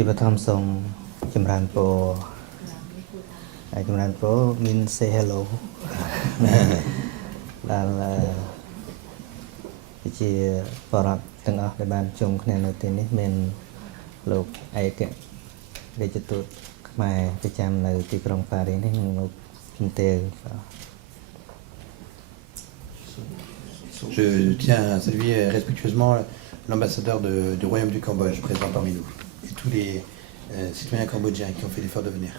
Chỉ bắt thăm xong chấm ran po, chấm ran po mean say hello. Là chỉ bảo rằng từng ở để bàn chung cái này tiền này mình lục ai cái để cho tụi mà cái chăm là từ trong Paris này lục kinh tế. Je tiens à saluer respectueusement l'ambassadeur du Royaume du Cambodge présent parmi nous et tous les citoyens cambodgiens qui ont fait l'effort de venir.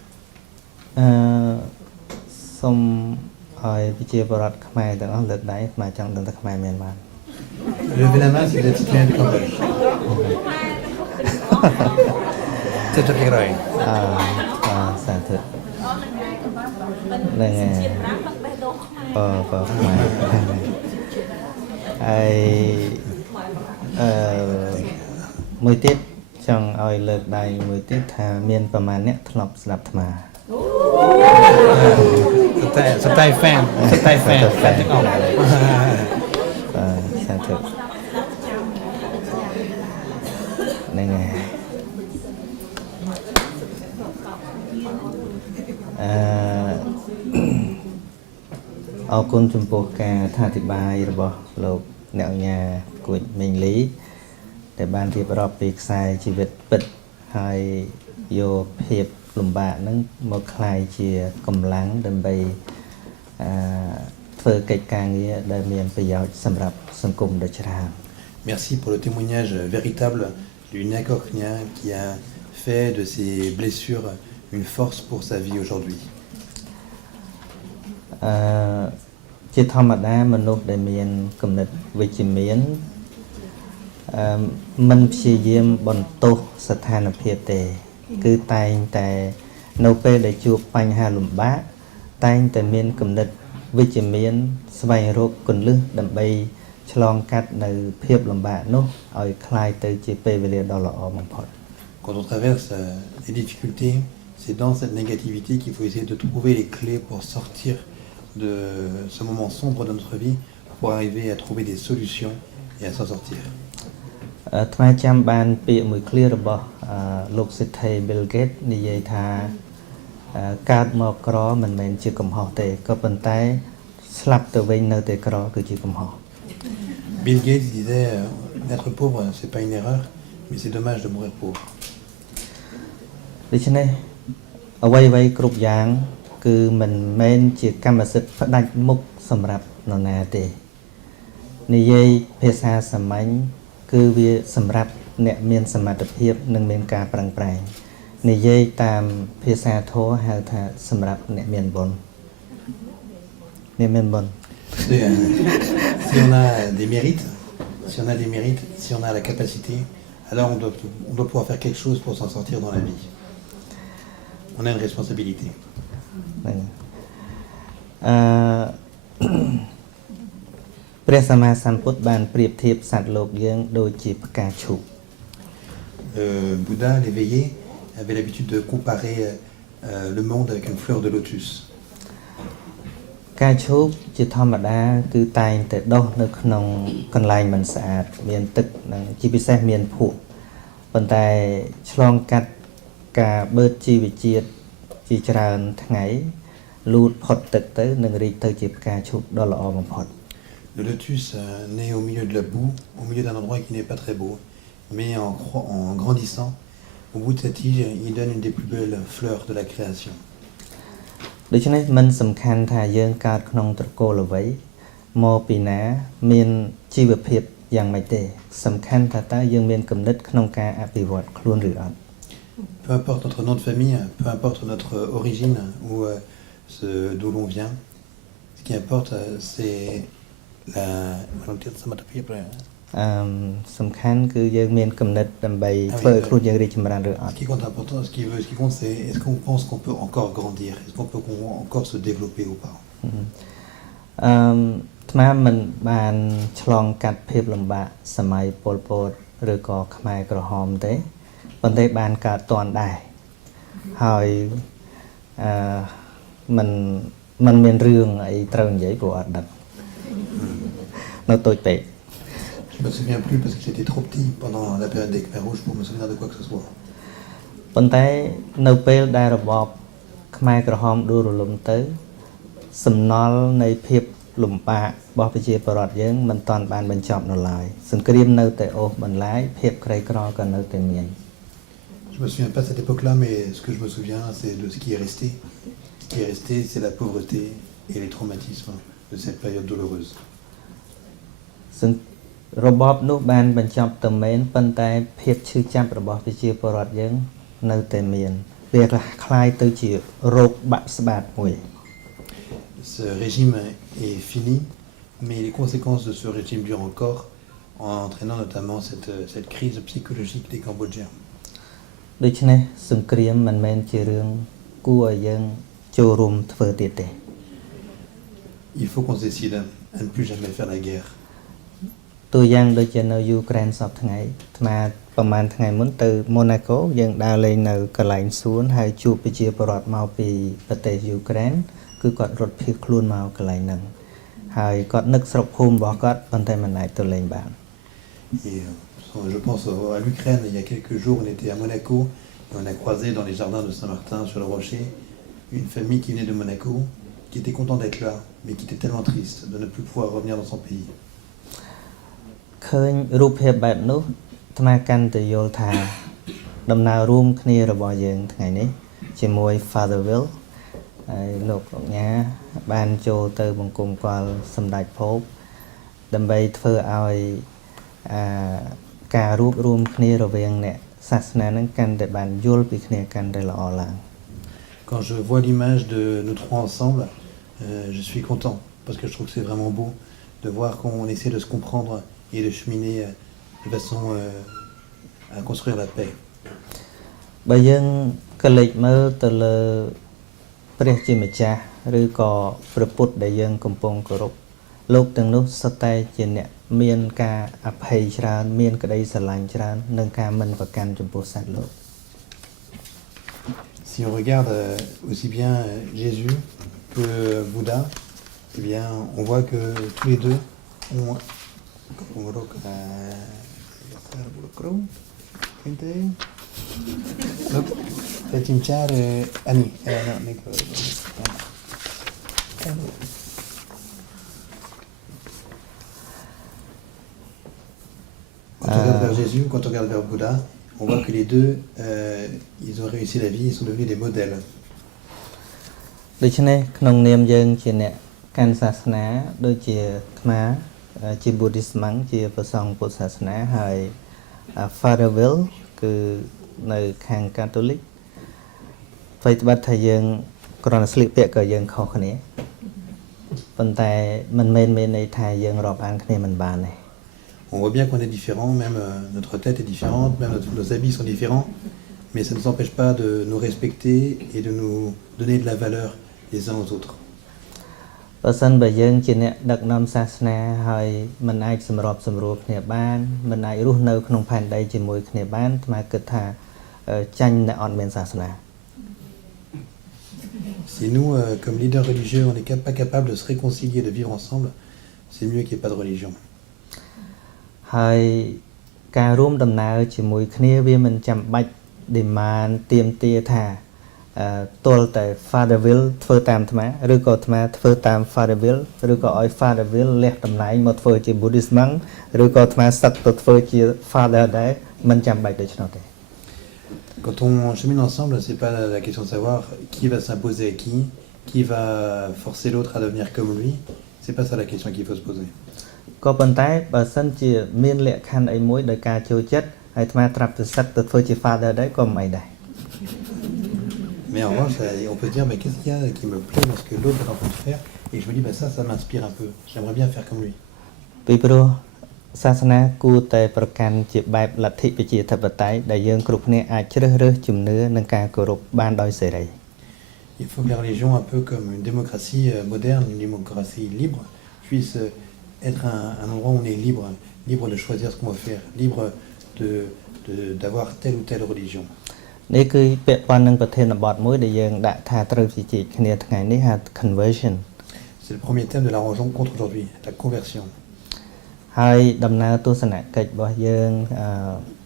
Xong hỏi bị chia bọt Khmer từng ở lượt đấy mà chẳng từng Khmer Myanmar. Levez la main si vous êtes citoyen du Cambodge. C'est très grave. Ça thật. Là nghe. Khmer. Mười tiết trong oi lượt đây mười tiết thà miềnประมาณ nét thọp sập thà. Style fan tiếng Úc. Sao thực này ngheคุณจุมโปการท่าธิบายระบบโลกแนวยากุยมิงลีแต่บ้านที่ประกอบปีกสายชีวิตปิดให้โยเพียบลมบะนั้นมาคลายเชียกำลังดำไปเพื่อกิจการนี้ได้มีประโยชน์สำหรับสังคมโดยเฉพาะ Merci pour le témoignage véritable du Nyakorknia qui a fait de ses blessures une force pour sa vie aujourd'hui. ជាធម្មតាមនុស្សដែលមានគំនិតវិជ្ជមានមិនព្យាយាមបន្ទោសស្ថានភាពទេគឺតែងតែនៅពេលដែលជួបបញ្ហាលំបាកតែងតែមានគំនិតវិជ្ជមានស្វែងរកគន្លឹះដើម្បីឆ្លងកាត់នៅភាពលំបាកនោះឲ្យคลายទៅជាពេលវេលាដ៏ល្អបំផុត Quand on traverse les difficultés, c'est dans cette négativité qu'il faut essayer de trouver les clés pour sortir de ce moment sombre de notre vie pour arriver à trouver des solutions et à s'en sortir. ថ្មចាំបានពាក្យមួយឃ្លារបស់លោកសិទ្ធិ Bill Gates និយាយថាកើតមកក្រមិនមែនជាកំហុសទេក៏ប៉ុន្តែស្លាប់ទៅវិញនៅតែក្រគឺជាកំហុស Bill Gates disait être pauvre c'est pas une erreur mais c'est dommage de mourir pauvre. ដូច្នេះអ្វីៗគ្រប់យ៉ាងគឺមិនមែនជាកម្មសិទ្ធិផ្ដាច់មុខសម្រាប់នរណាទេនិយាយភាសាសាមញ្ញគឺវាសម្រាប់អ្នកមានសមត្ថភាពនិងមានការប្រឹងប្រែងនិយាយតាមភាសាធម៌ហៅថាសម្រាប់អ្នកមានបុណ្យអ្នកមានបុណ្យ Si on a des mérites, si on a la capacité, alors on doit pouvoir faire quelque chose pour s'en sortir dans la vie. On a une responsabilité. ព្រះសម្មាសម្ពុទ្ធបានប្រៀបធៀបសត្វលោកយើងដូចជាផ្កាឈូក Bouddha l'éveillé avait l'habitude de comparer le monde avec une fleur de lotus. ផ្កាឈូកជាធម្មតាគឺតែងតែដុះនៅក្នុងកន្លែងមិនស្អាតមានទឹកនិងជាពិសេសមានភក់ប៉ុន្តែឆ្លងកាត់ការបឺតជីវជាតិជាច្រើនថ្ងៃលូតផុតទឹកទៅនឹងរីកទៅជាផ្កាឈូកដ៏ល្អបំផុត Le lotus naît au milieu de la boue, au milieu d'un endroit qui n'est pas très beau, mais en grandissant, au bout de sa tige, il donne une des plus belles fleurs de la création. ដូច្នេះមិនសំខាន់ថាយើងកើតក្នុងត្រកូលអ្វីមកពីណាមានជីវភាពយ៉ាងម៉េចទេសំខាន់ថាតើយើងមានគំនិតក្នុងការអភិវឌ្ឍខ្លួនឬអត់ Peu importe notre nom de famille, peu importe notre origine ou d'où l'on vient, ce qui importe c'est la volonté de se mettre សំខាន់គឺយើងមានគំនិតដើម្បីធ្វើឲ្យខ្លួនយើងរីកចម្រើនឬអត់ Ce qui compte important, ce qui compte c'est est-ce qu'on pense qu'on peut encore grandir, est-ce qu'on peut encore se développer ou pas. ថ្មមិនបានឆ្លងកាត់ភាពលំបាកសម័យប៉ុលពតឬក៏ខ្មែរក្រហមទេប៉ុន្តែបានកើតតន់ដែរហើយมันមានរឿងអីត្រូវនិយាយព្រោះអត់ដឹងនៅតូចពេក Je me souviens plus parce que j'étais trop petit pendant la période des Khmer rouges pour me souvenir de quoi que ce soit. ប៉ុន្តែនៅពេលដែលរបបខ្មែរក្រហមដួលរលំទៅសំណល់នៃភាពលំបាករបស់ប្រជាពលរដ្ឋយើងមិនតាន់បានបញ្ចប់នៅឡើយសង្គ្រាមនៅតែអូសបន្លាយភាពក្រីក្រក៏នៅតែមាន Je me souviens pas de cette époque-là, mais ce que je me souviens, c'est de ce qui est resté. Ce qui est resté, c'est la pauvreté et les traumatismes de cette période douloureuse. របបនោះបានបញ្ចប់ទៅមែនប៉ុន្តែភាពឈឺចាប់របស់ប្រជាពលរដ្ឋយើងនៅតែមានវាคล้ายទៅជារោគបាក់ស្បាតមួយ Ce régime est fini, mais les conséquences de ce régime durent encore, en entraînant notamment cette crise psychologique des Cambodgiens. ដូច្នេះសង្គ្រាមមិនមែនជារឿងគួរឲ្យយើងចូលរួមធ្វើទៀតទេ Il faut qu'on se décide à ne plus jamais faire la guerre. តួយ៉ាងដូចជានៅយូក្រែនសពថ្ងៃអាត្មាប្រហែលថ្ងៃមុនទៅម៉ូណាកូយើងដើរលេងនៅកន្លែងសួនហើយជួបប្រជាពលរដ្ឋមកពីប្រទេសយូក្រែនគឺគាត់រត់ភៀសខ្លួនមកកន្លែងហ្នឹងហើយគាត់នឹកស្រុកភូមិរបស់គាត់ប៉ុន្តែមិនអាចទៅលេងបាន Et je pense à l'Ukraine, il y a quelques jours, on était à Monaco et on a croisé dans les jardins de Saint-Martin sur le Rocher une famille qui venait de Monaco, qui était contente d'être là, mais qui était tellement triste de ne plus pouvoir revenir dans son pays. ឃើញរូបភាពបែបនោះអាត្មាកាន់តែយល់ថាដំណើររួមគ្នារបស់យើងថ្ងៃនេះជាមួយ Father Will ហើយលោកអញ្ញាបានចូលទៅបង្គំគាល់សម្ដេចភពដើម្បីធ្វើឲ្យការរួបរวมគ្នារវាងអ្នកសាសនានឹងកាន់តែបានយល់ពីគ្នាកាន់តែល្អឡើង Quand je vois l'image de nous trois ensemble, je suis content parce que je trouve que c'est vraiment beau de voir qu'on essaie de se comprendre et de cheminer de façon à construire la paix. បើយើងកលេចមើលទៅលើព្រះជាម្ចាស់ឬក៏ព្រះពុទ្ធដែលយើងកំពុងគោរពលោកទាំងនោះសុទ្ធតែជាអ្នកមានការអភ័យច្រើនមានក្តីស្រឡាញ់ច្រើននិងការមិនប្រកាន់ចំពោះសត្វលោក Si on regarde aussi bien Jésus que Bouddha, eh bien, on voit que tous les deux ont Quand on regarde vers Jésus, quand on regarde vers Bouddha, on voit que les deux, ils ont réussi la vie, ils sont devenus des modèles. ដូច្នេះក្នុងនាមយើងជាអ្នកកាន់សាសនាដូចជាខ្មែរជា Buddhist monk ជាព្រះសង្ឃពុទ្ធសាសនាហើយ Father Will គឺនៅខាង Catholic អ្វីត្បិតថាយើងគ្រាន់តែស្លៀកពាក់ក៏យើងខុសគ្នាប៉ុន្តែមិនមែនមានន័យថាយើងរាប់អានគ្នាមិនបានទេ On voit bien qu'on est différents, même notre tête est différente, même nos habits sont différents, mais ça ne nous empêche pas de nous respecter et de nous donner de la valeur les uns aux autres. បើសិនបើយើងជាអ្នកដឹកនាំសាសនាហើយមិនអាចសម្របសម្រួលគ្នាបានមិនអាចរស់នៅក្នុងផែនដីជាមួយគ្នាបានអាត្មាគិតថាចាញ់អ្នកអត់មានសាសនា Si nous, comme leaders religieux, on n'est pas capable de se réconcilier, de vivre ensemble, c'est mieux qu'il n'y ait pas de religion. ហើយការរួមដំណើរជាមួយគ្នាវាមិនចាំបាច់ demand ទាមទារថាទល់តែ Father Will ធ្វើតាមអាត្មាឬក៏អាត្មាធ្វើតាម Father Will ឬក៏ឲ្យ Father Will លះតំណែងមកធ្វើជា Buddhist monk ឬក៏អាត្មាសឹកទៅធ្វើជា Father ដែរមិនចាំបាច់ដូច្នោះទេ Quand on chemine ensemble, c'est pas la question de savoir qui va s'imposer à qui va forcer l'autre à devenir comme lui. C'est pas ça la question qu'il faut se poser. ក៏ប៉ុន្តែបើសិនជាមានលក្ខខណ្ឌអីមួយដោយការចូលចិត្តហើយអាត្មាត្រាប់ទៅសឹកទៅធ្វើជា Father ដែរក៏មិនអីដែរ Mais en revanche, on peut se dire mais qu'est-ce qu'il y a qui me plaît dans ce que l'autre est en train de faire et je me dis ça m'inspire un peu. J'aimerais bien faire comme lui. ពីព្រោះសាសនាគួរតែប្រកាន់ជាបែបលទ្ធិប្រជាធិបតេយ្យដែលយើងគ្រប់គ្នាអាចជ្រើសរើសជំនឿនិងការគោរពបានដោយសេរី Il faut que la religion, un peu comme une démocratie moderne, une démocratie libre, puisse être un endroit où on est libre de choisir ce qu'on va faire, libre d'avoir telle ou telle religion. នេះគឺពាក់ព័ន្ធនឹងប្រធានបទមួយដែលយើងដាក់ថាត្រូវជជែកគ្នាថ្ងៃនេះហៅ conversion C'est le premier thème de la rencontre aujourd'hui, la conversion. ហើយដំណើរទស្សនកិច្ចរបស់យើង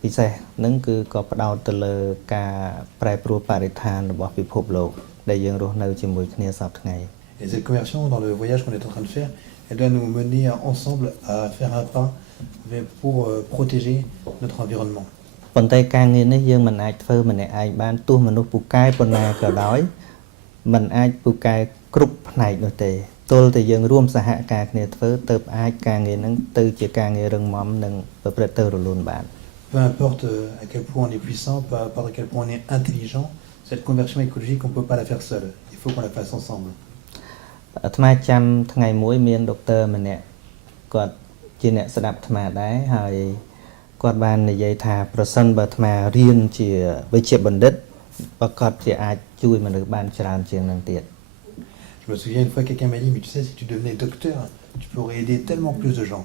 ពិសេសហ្នឹងគឺក៏ផ្ដោតទៅលើការប្រែប្រួលបរិស្ថានរបស់ពិភពលោកដែលយើងរស់នៅជាមួយគ្នាសពថ្ងៃ Et cette conversion, dans le voyage qu'on est en train de faire, elle doit nous mener ensemble à faire un pas pour protéger notre environnement. ប៉ុន្តែការងារនេះយើងមិនអាចធ្វើម្នាក់ឯងបានទោះមនុស្សពូកែប៉ុណ្ណាក៏ដោយមិនអាចពូកែគ្រប់ផ្នែកនោះទេទល់តែយើងរួមសហការគ្នាធ្វើទៅអាចការងារហ្នឹងទៅជាការងាររឹងមាំនិងប្រព្រឹត្តទៅរលូនបាន Peu importe à quel point on est puissant, peu importe à quel point on est intelligent, cette conversion écologique, on ne peut pas la faire seul. Il faut qu'on la fasse ensemble. អាត្មាចាំថ្ងៃមួយមានដុកទ័រម្នាក់គាត់ជាអ្នកស្ដាប់អាត្មាដែរហើយគាត់បាននិយាយថាប្រសិនបើអាត្មារៀនជាវិជ្ជាបណ្ឌិតប្រកាសជាអាចជួយមនុស្សបានច្រើនជាងនឹងទៀត Je me souviens une fois quelqu'un m'a dit mais tu sais si tu devenais docteur, tu pourrais aider tellement plus de gens.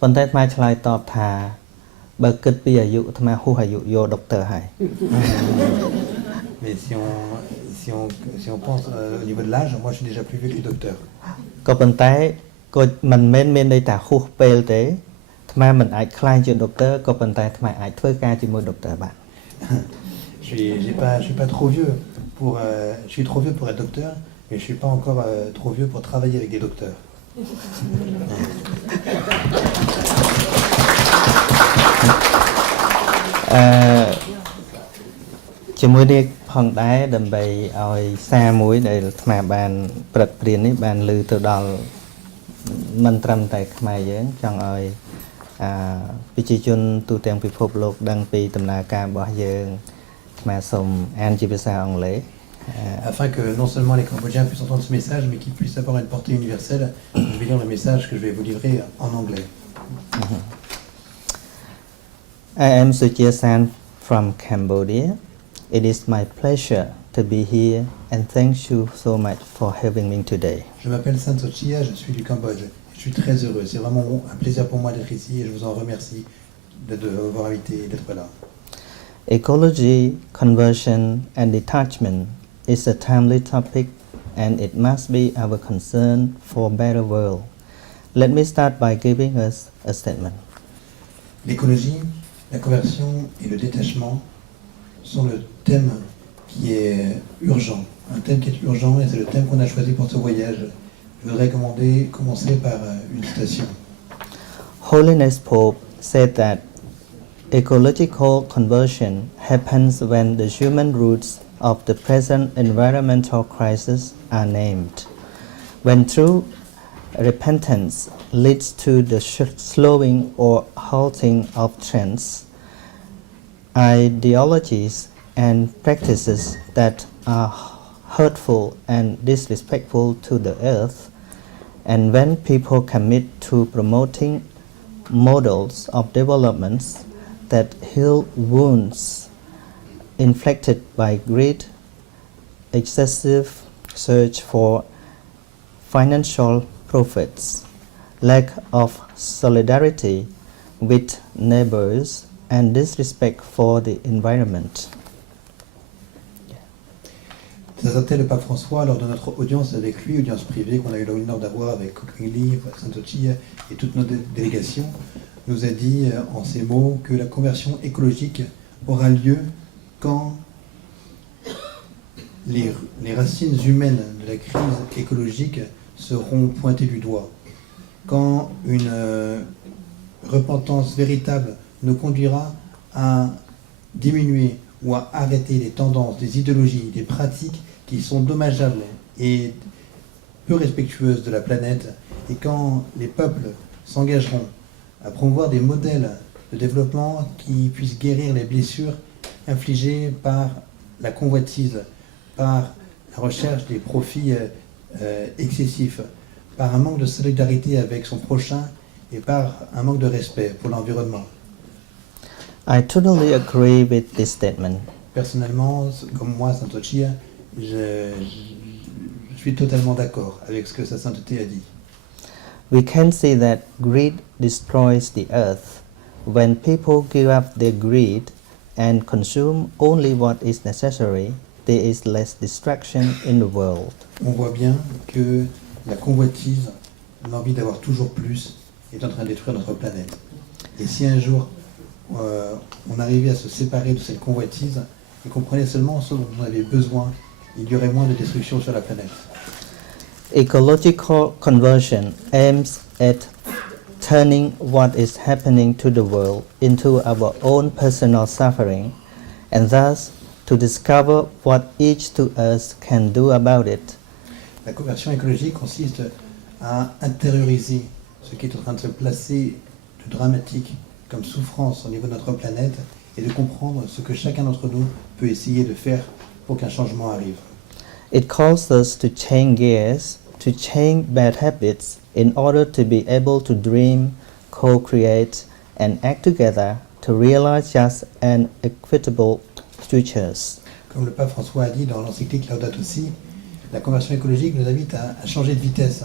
ប៉ុន្តែអាត្មាឆ្លើយតបថាបើគិតពីអាយុអាត្មាហួសអាយុយកដុកទ័រហើយ Mais si on pense au niveau de l'âge, moi je suis déjà plus vieux que les docteurs. ក៏ប៉ុន្តែក៏មិនមែនមានន័យថាហួសពេលទេអាត្មាមិនអាចខ្លាយជាដុកទ័រក៏ប៉ុន្តែអាត្មាអាចធ្វើការជាមួយដុកទ័របាន Je suis pas trop vieux pour je suis trop vieux pour être docteur, mais je suis pas encore trop vieux pour travailler avec des docteurs. ជាមួយនេះផងដែរដើម្បីឲ្យសារមួយដែលអាត្មាបានព្រឹកព្រាននេះបានលើទៅដល់មិនត្រឹមតែខ្មែរយើងចង់ឲ្យប្រជាជនទូទាំងពិភពលោកដឹងពីដំណើរការរបស់យើងអាត្មាសូមអានជាភាសាអង់គ្លេស Afin que non seulement les Cambodgiens puissent entendre ce message, mais qu'ils puissent avoir une portée universelle, je vais lire le message que je vais vous livrer en anglais. I am Suchia-san from Cambodia. It is my pleasure to be here and thank you so much for having me today. Je m'appelle San Sochia, je suis du Cambodge. Je suis très heureux. C'est vraiment un plaisir pour moi d'être ici et je vous en remercie de m'avoir invité et d'être là. Ecology, conversion and detachment is a timely topic and it must be our concern for a better world. Let me start by giving us a statement. L'écologie, la conversion et le détachement sont le thème qui est urgent. Un thème qui est urgent et c'est le thème qu'on a choisi pour ce voyage. Je voudrais commencer par une citation. Holiness Pope said that ecological conversion happens when the human roots of the present environmental crisis are named. When true repentance leads to the slowing or halting of trends, ideologies and practices that are hurtful and disrespectful to the earth, and when people commit to promoting models of developments that heal wounds inflicted by greed, excessive search for financial profits, lack of solidarity with neighbors, and disrespect for the environment. Ça c'était le pape François lors de notre audience avec lui, audience privée qu'on a eu l'honneur d'avoir avec Kokengli, Saint Sochia et toute notre délégation, nous a dit en ces mots que la conversion écologique aura lieu quand les racines humaines de la crise écologique seront pointées du doigt, quand une repentance véritable nous conduira à diminuer ou à arrêter les tendances, des idéologies, des pratiques qui sont dommageables et peu respectueuses de la planète, et quand les peuples s'engageront à promouvoir des modèles de développement qui puissent guérir les blessures infligées par la convoitise, par la recherche des profits excessifs, par un manque de solidarité avec son prochain et par un manque de respect pour l'environnement. I totally agree with this statement. Personnellement, comme moi, Saint Sochia, je suis totalement d'accord avec ce que Sa Sainteté a dit. We can see that greed destroys the earth. When people give up their greed and consume only what is necessary, there is less distraction in the world. On voit bien que la convoitise, l'envie d'avoir toujours plus, est en train de détruire notre planète. Et si un jour on arrivait à se séparer de cette convoitise et qu'on prenait seulement ce dont on avait besoin, il y aurait moins de destruction sur la planète. Ecological conversion aims at turning what is happening to the world into our own personal suffering, and thus to discover what each to us can do about it. La conversion écologique consiste à intérioriser ce qui est en train de se placer de dramatique comme souffrance au niveau de notre planète et de comprendre ce que chacun d'entre nous peut essayer de faire pour qu'un changement arrive. It calls us to change gears, to change bad habits in order to be able to dream, co-create, and act together to realize just and equitable futures. Comme le pape François a dit dans l'encyclique Laudato Si, la conversion écologique nous invite à changer de vitesse,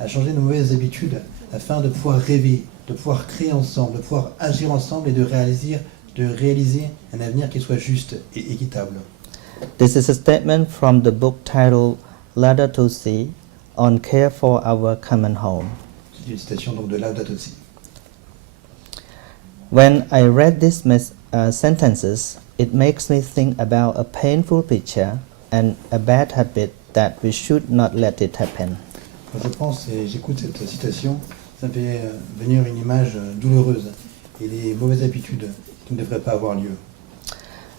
à changer nos mauvaises habitudes afin de pouvoir rêver, de pouvoir créer ensemble, de pouvoir agir ensemble et de réaliser un avenir qui soit juste et équitable. This is a statement from the book titled Laudato Si on care for our common home. C'est une citation donc de Laudato Si. When I read these sentences, it makes me think about a painful picture and a bad habit that we should not let it happen. Quand je pense et j'écoute cette citation, ça me fait venir une image douloureuse et des mauvaises habitudes qui ne devraient pas avoir lieu.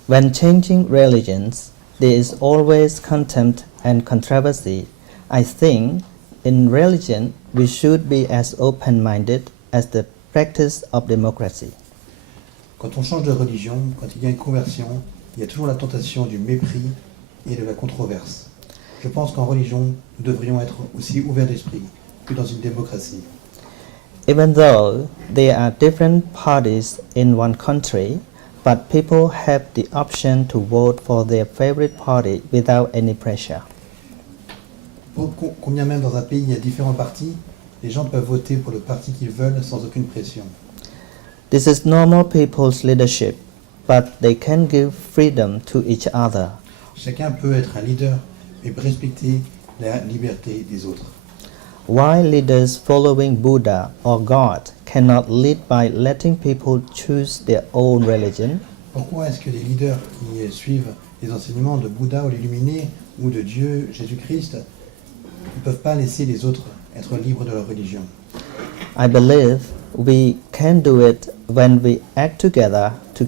When changing religions, there is always contempt and controversy. I think in religion we should be as open-minded as the practice of democracy. Quand on change de religion, quand il y a une conversion, il y a toujours la tentation du mépris et de la controverse. Je pense qu'en religion, nous devrions être aussi ouverts d'esprit que dans une démocratie. Even though there are different parties in one country, but people have the option to vote for their favorite party without any pressure. Combien même dans un pays il y a différents partis, les gens peuvent voter pour le parti qu'ils veulent sans aucune pression. This is normal people's leadership, but they can give freedom to each other. Chacun peut être un leader, mais respecter la liberté des autres. Why leaders following Buddha or God cannot lead by letting people choose their own religion? Pourquoi est-ce que les leaders qui suivent les enseignements de Bouddha ou l'illuminé ou de Dieu, Jésus-Christ, ne peuvent pas laisser les autres être libres de leur religion? I believe we can do it when we act together to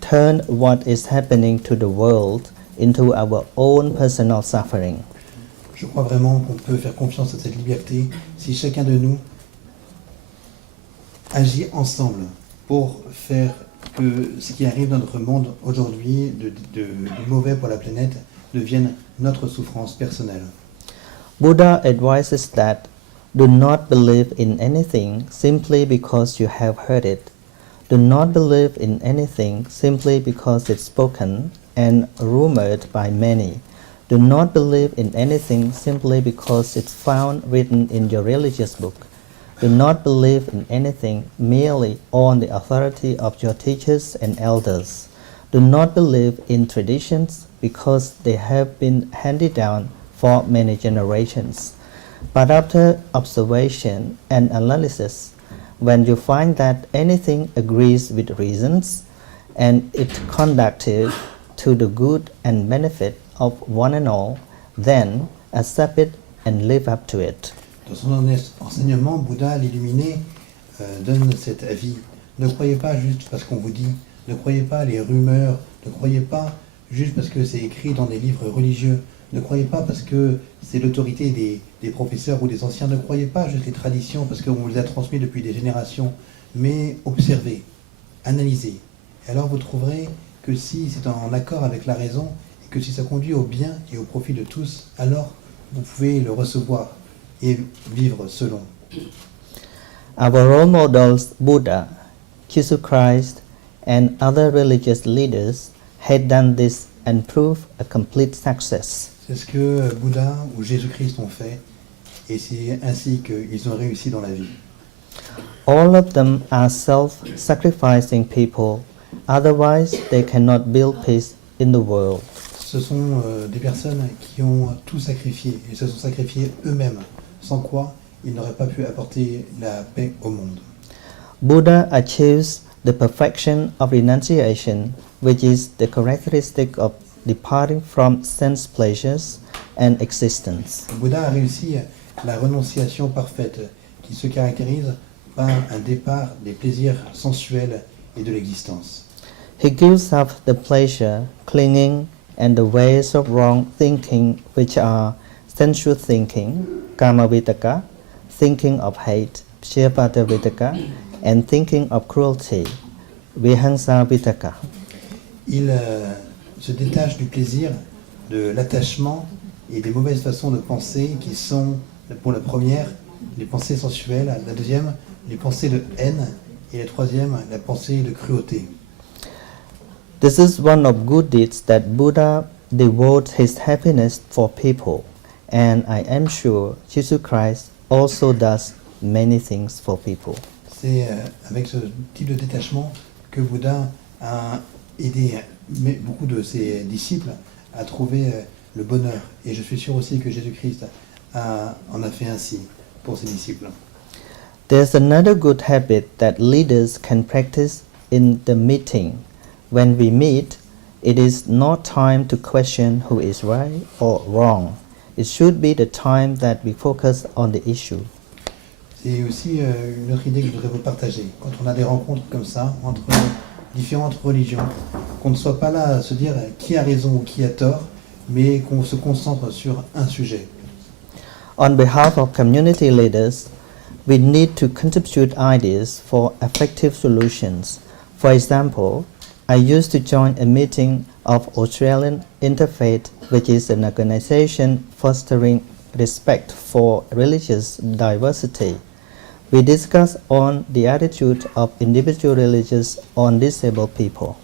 turn what is happening to the world into our own personal suffering. Je crois vraiment qu'on peut faire confiance à cette liberté si chacun de nous agit ensemble pour faire que ce qui arrive dans notre monde aujourd'hui, du mauvais pour la planète, devienne notre souffrance personnelle. Buddha advises that do not believe in anything simply because you have heard it. Do not believe in anything simply because it's spoken and rumored by many. Do not believe in anything simply because it's found written in your religious book. Do not believe in anything merely on the authority of your teachers and elders. Do not believe in traditions because they have been handed down for many generations. But after observation and analysis, when you find that anything agrees with reasons and it's conducive to the good and benefit of one and all, then accept it and live up to it. Dans son enseignement, Bouddha, l'illuminé, donne cet avis. Ne croyez pas juste parce qu'on vous dit, ne croyez pas les rumeurs, ne croyez pas juste parce que c'est écrit dans des livres religieux, ne croyez pas parce que c'est l'autorité des professeurs ou des anciens, ne croyez pas juste les traditions parce qu'on vous les a transmises depuis des générations, mais observez, analysez. Et alors vous trouverez que si c'est en accord avec la raison, et que si ça conduit au bien et au profit de tous, alors vous pouvez le recevoir et vivre selon. Our role models, Buddha, Jesus Christ, and other religious leaders had done this and proved a complete success. C'est ce que Bouddha ou Jésus-Christ ont fait, et c'est ainsi qu'ils ont réussi dans la vie. All of them are self-sacrificing people, otherwise they cannot build peace in the world. Ce sont des personnes qui ont tout sacrifié, et se sont sacrifiés eux-mêmes, sans quoi il n'aurait pas pu apporter la paix au monde. Buddha achieves the perfection of renunciation, which is the characteristic of departing from sense pleasures and existence. Le Bouddha a réussi la renonciation parfaite qui se caractérise par un départ des plaisirs sensuels et de l'existence. He gives up the pleasure, clinging, and the ways of wrong thinking, which are sensual thinking, kama vitaka, thinking of hate, pshiyapata vitaka, and thinking of cruelty, vihansa vitaka. Il se détache du plaisir, de l'attachement et des mauvaises façons de penser qui sont, pour la première, les pensées sensuelles, la deuxième, les pensées de haine, et la troisième, la pensée de cruauté. This is one of good deeds that Buddha devotes his happiness for people, and I am sure Jesus Christ also does many things for people. C'est avec ce type de détachement que Bouddha a aidé beaucoup de ses disciples à trouver le bonheur. Et je suis sûr aussi que Jésus-Christ en a fait ainsi pour ses disciples. There's another good habit that leaders can practice in the meeting. When we meet, it is not time to question who is right or wrong. It should be the time that we focus on the issue. C'est aussi une autre idée que je voudrais vous partager. Quand on a des rencontres comme ça, entre différentes religions, qu'on ne soit pas là à se dire qui a raison ou qui a tort, mais qu'on se concentre sur un sujet. On behalf of community leaders, we need to contribute ideas for effective solutions. For example, I used to join a meeting of Australian Interfaith, which is an organization fostering respect for religious diversity. We discussed on the attitude of individual religions on disabled people.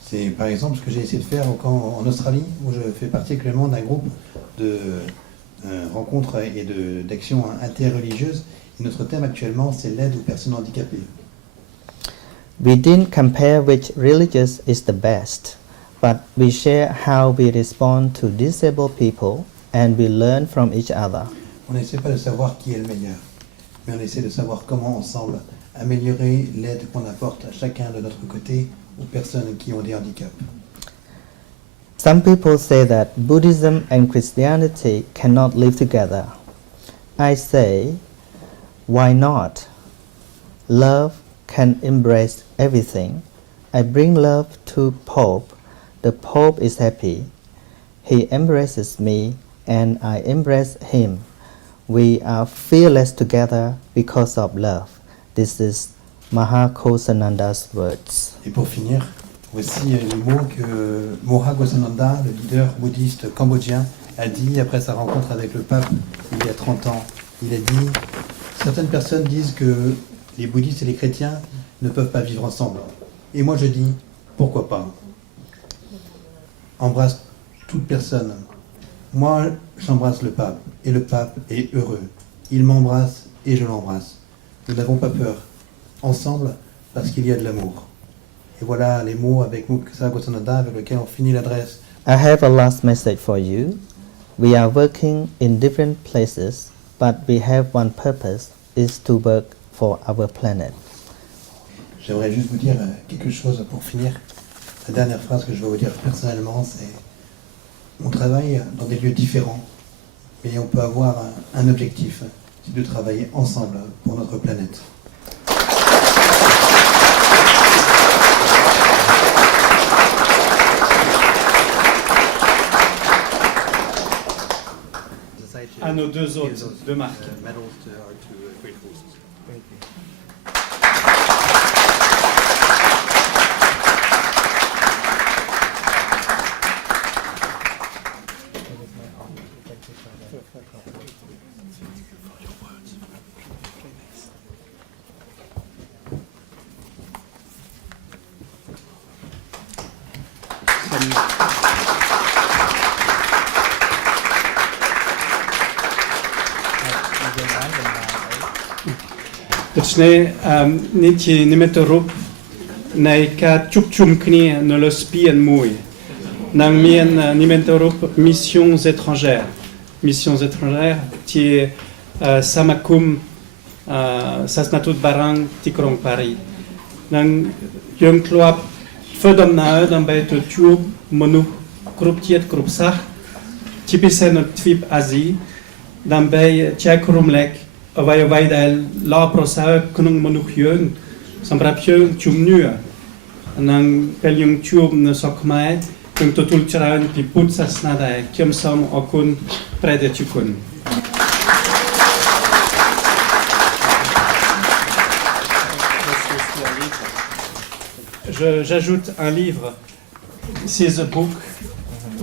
C'est par exemple ce que j'ai essayé de faire en Australie, où je fais partie actuellement d'un groupe de rencontres et d'actions interreligieuses. Et notre thème actuellement, c'est l'aide aux personnes handicapées. We didn't compare which religious is the best, but we share how we respond to disabled people and we learn from each other. On n'essaie pas de savoir qui est le meilleur, mais on essaie de savoir comment ensemble améliorer l'aide qu'on apporte à chacun de notre côté aux personnes qui ont des handicaps. Some people say that Buddhism and Christianity cannot live together. I say, why not? Love can embrace everything. I bring love to Pope. The Pope is happy. He embraces me and I embrace him. We are fearless together because of love. This is Mahakosananda's words. Et pour finir, voici les mots que Moha Ghosananda, le leader bouddhiste cambodgien, a dit après sa rencontre avec le pape il y a 30 ans. Il a dit « Certaines personnes disent que les bouddhistes et les chrétiens ne peuvent pas vivre ensemble. Et moi je dis « Pourquoi pas ?» Embrasse toute personne. Moi, j'embrasse le pape, et le pape est heureux. Il m'embrasse et je l'embrasse. Nous n'avons pas peur. Ensemble, parce qu'il y a de l'amour. Et voilà les mots avec Muksa Ghosananda avec lesquels on finit l'adresse. I have a last message for you. We are working in different places, but we have one purpose, is to work for our planet. J'aimerais juste vous dire quelque chose pour finir. La dernière phrase que je vais vous dire personnellement, c'est on travaille dans des lieux différents, mais on peut avoir un objectif, c'est de travailler ensemble pour notre planète. À nos deux hôtes de marque. Doczny nici nimetorup naika chukchum kni ne le spien mouy. Nang mien nimetorup missions étrangères. Missions étrangères qui Samakum Sasnatut Barang Tikrong Paris. Nang yung kluap fodom naដើម្បីទៅជួបមនុស្សគ្រប់ជាតិគ្រប់សាសន៍ជាពិសេសនៅទ្វីបអាស៊ីដើម្បីចែករំលែកអ្វីៗដែលល្អប្រសើរក្នុងមនុស្សយើងសម្រាប់យើងជំនឿនិងពេលយើងជួបនៅស្រុកខ្មែរយើងទទួលច្រើនពីពុទ្ធសាសនាដែរខ្ញុំសូមអរគុណព្រះតេជគុណ J'ajoute un livre. This is a book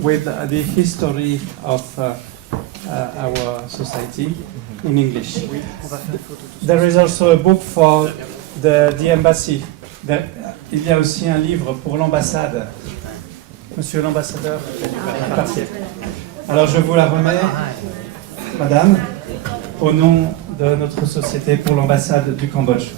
with the history of our society in English. There is also a book for the embassy. Il y a aussi un livre pour l'ambassade. Monsieur l'ambassadeur, parfait. Alors je vous la remets, madame, au nom de notre société pour l'ambassade du Cambodge.